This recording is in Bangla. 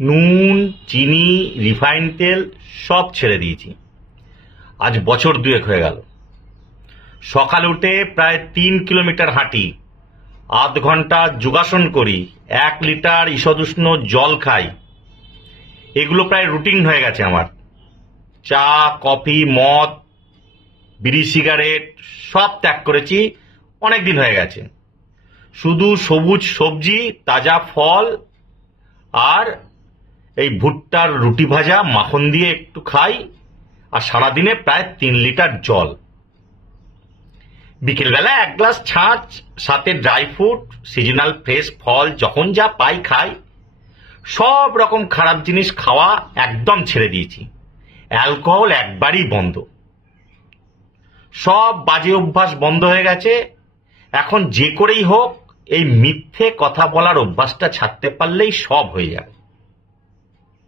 নুন, চিনি, রিফাইন তেল সব ছেড়ে দিয়েছি। আজ বছর 2 হয়ে গেল। সকালে উঠে প্রায় 3 কিলোমিটার হাঁটি, আধ ঘন্টা যোগাসন করি, 1 লিটার ঈষদুষ্ণ জল খাই। এগুলো প্রায় রুটিন হয়ে গেছে আমার। চা, কফি, মদ, বিড়ি, সিগারেট সব ত্যাগ করেছি, অনেক দিন হয়ে গেছে। শুধু সবুজ সবজি, তাজা ফল আর এই ভুট্টার রুটি ভাজা মাখন দিয়ে একটু খাই, আর সারাদিনে প্রায় 3 লিটার জল। বিকেলবেলা 1 গ্লাস ছাঁচ, সাথে ড্রাই ফ্রুট, সিজনাল ফ্রেশ ফল, যখন যা পাই খাই। সব রকম খারাপ জিনিস খাওয়া একদম ছেড়ে দিয়েছি। অ্যালকোহল একবারই বন্ধ। সব বাজে অভ্যাস বন্ধ হয়ে গেছে। এখন যে করেই হোক এই মিথ্যে কথা বলার অভ্যাসটা ছাড়তে পারলেই সব হয়ে যাবে।